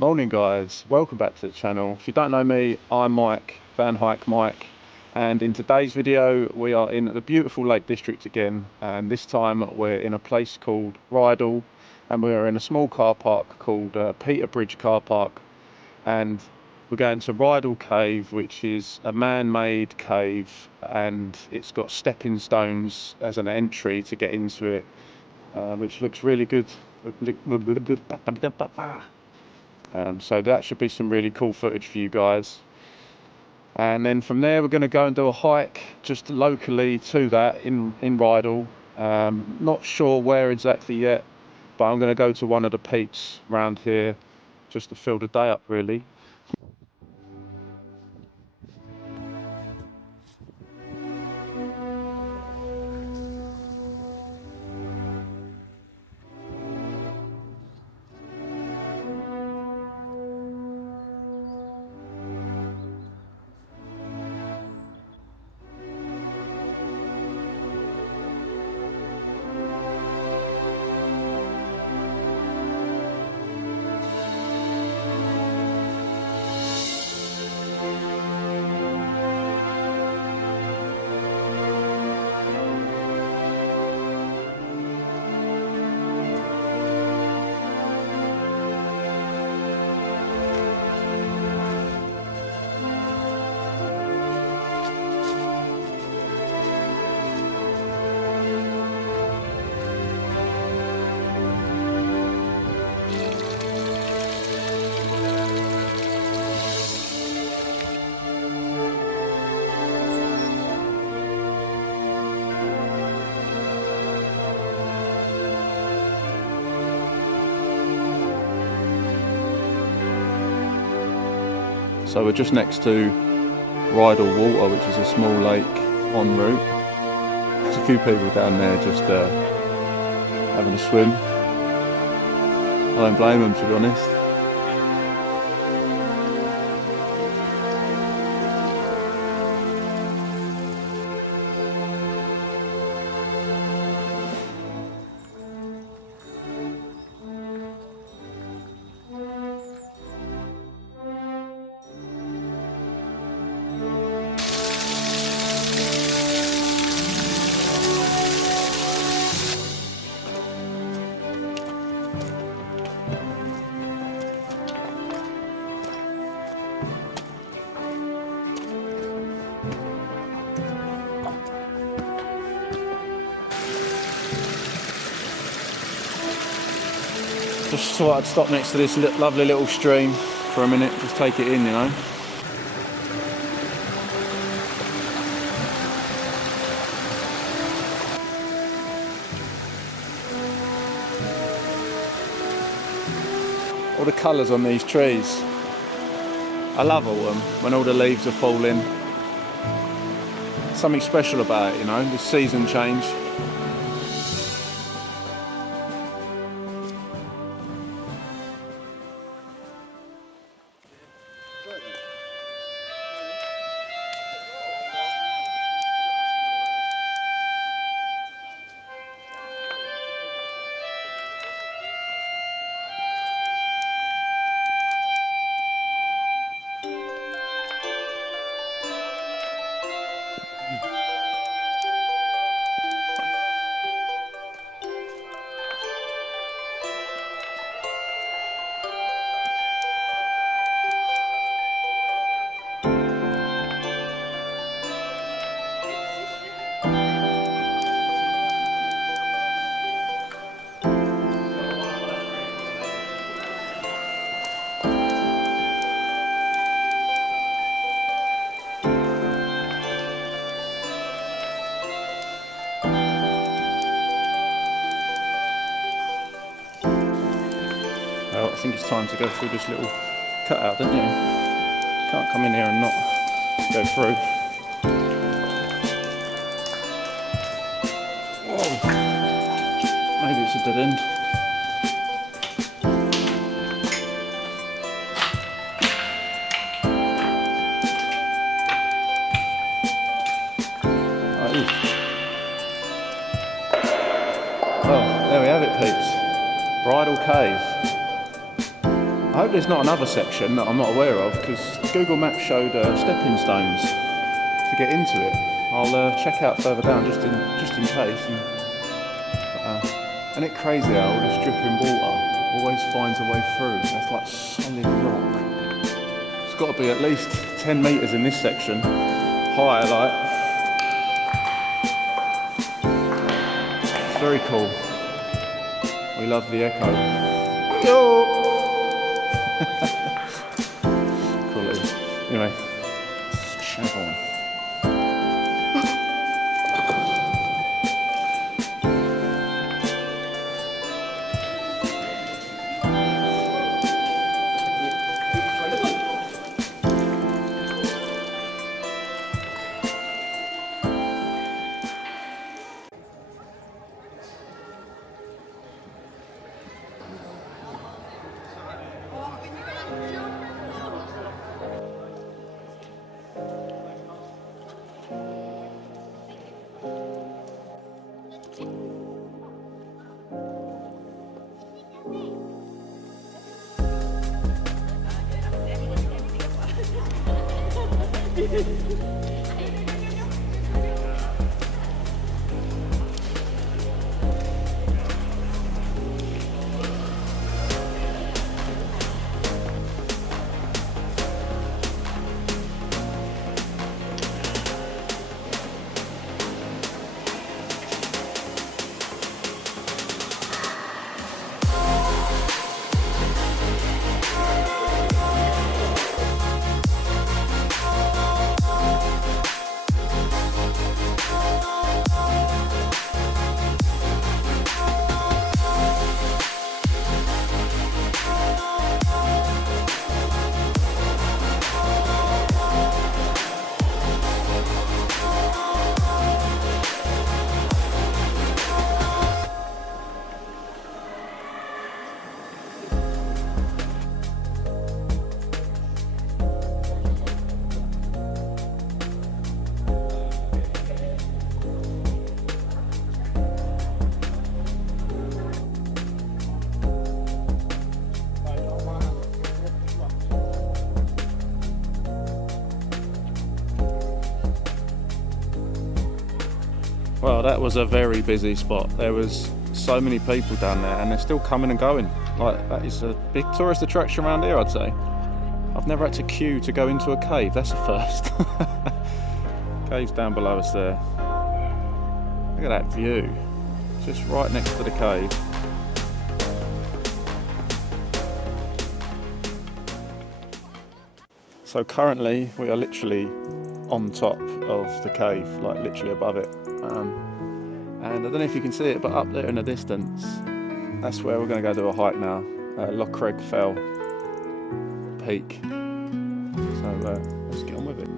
Morning guys, welcome back to the channel. If you don't know me, I'm Mike, VanHikeMike, and in today's video we are in the beautiful Lake District again, and this time we're in a place called Rydal, and we're in a small car park called Peter Bridge Car Park, and we're going to Rydal Cave, which is a man-made cave, and it's got stepping stones as an entry to get into it, which looks really good. So that should be some really cool footage for you guys. And then from there we're going to go and do a hike just locally to that in Rydal. Not sure where exactly yet, but I'm going to go to one of the peaks around here just to fill the day up really. So we're just next to Rydal Water, which is a small lake en route. There's a few people down there just having a swim. I don't blame them, to be honest. Just thought I'd stop next to this lovely little stream for a minute, just take it in, you know. All the colours on these trees. I love autumn, when all the leaves are falling. Something special about it, you know, this season change. Well, I think it's time to go through this little cutout, don't you? Can't come in here and not go through. Whoa. Maybe it's a dead end. Well, there we have it, peeps. Rydal Cave. I hope there's not another section that I'm not aware of, because Google Maps showed stepping stones to get into it. I'll check out further down just in case. And it's crazy how all this dripping water always finds a way through. That's like solid rock. It's got to be at least 10 metres in this section high, like. It's very cool. We love the echo. Yo! Quality. Anyway, let's shove on. Well, that was a very busy spot. There was so many people down there, and they're still coming and going. Like, that is a big tourist attraction around here, I'd say. I've never had to queue to go into a cave. That's a first. Cave's down below us there. Look at that view. Just right next to the cave. So currently we are literally on top of the cave, like literally above it. And I don't know if you can see it, but up there in the distance, that's where we're going to go do a hike now. Loughrigg Fell Peak. So let's get on with it.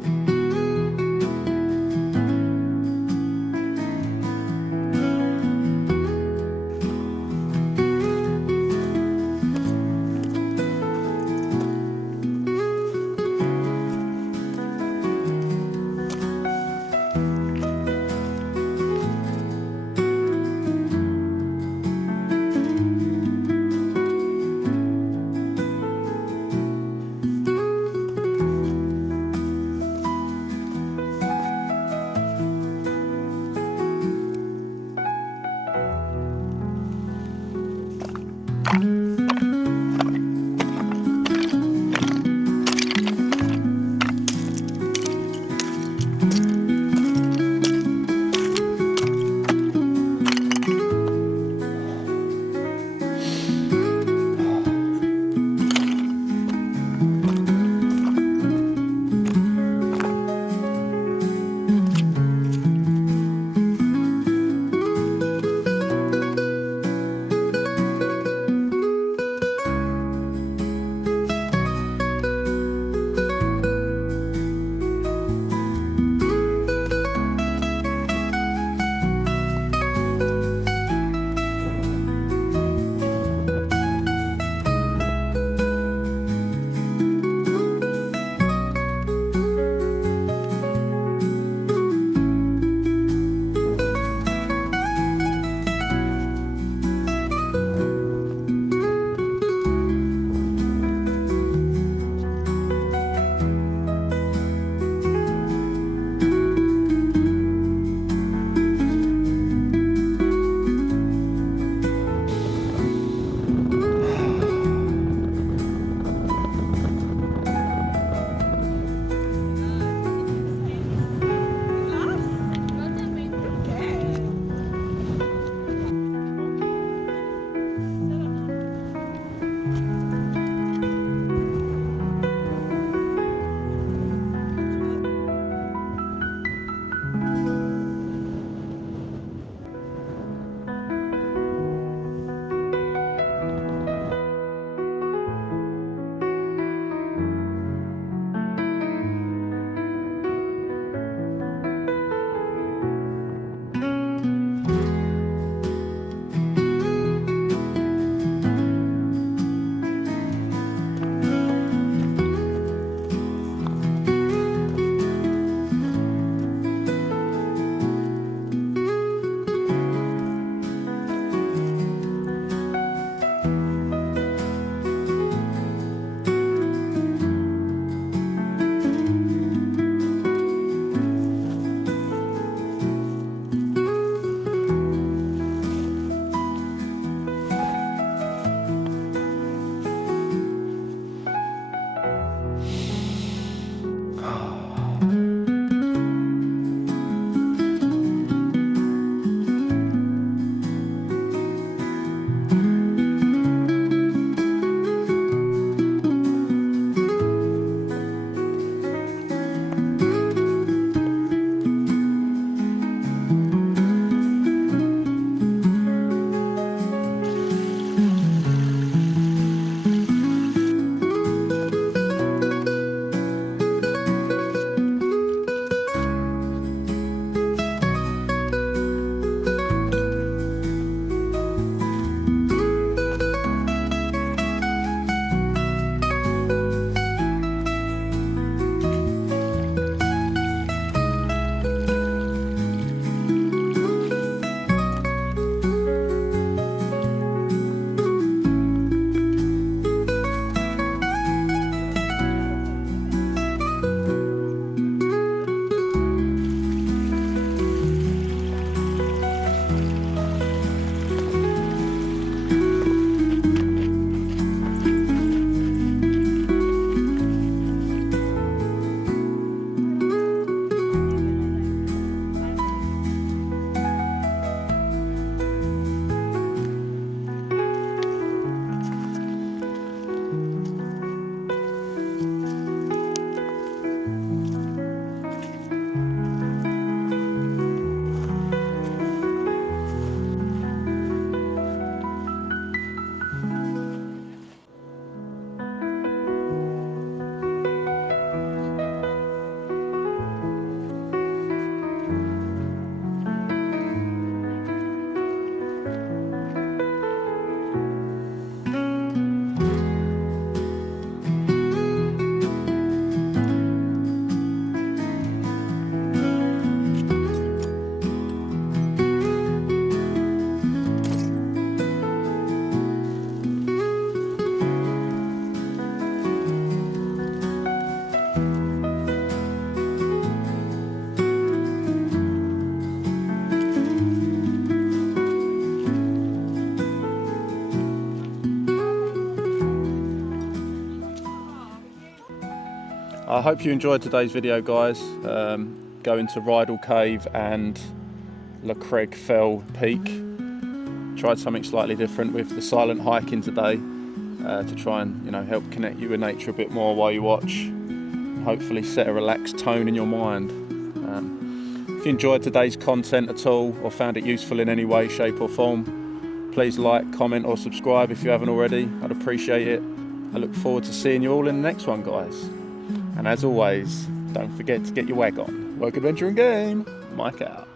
I hope you enjoyed today's video, guys. Going to Rydal Cave and Loughrigg Fell Peak. Tried something slightly different with the silent hiking today to try and help connect you with nature a bit more while you watch, and hopefully set a relaxed tone in your mind. If you enjoyed today's content at all or found it useful in any way, shape or form, please like, comment or subscribe if you haven't already. I'd appreciate it. I look forward to seeing you all in the next one, guys. And as always, don't forget to get your wag on. Work, adventure and game. Mike out.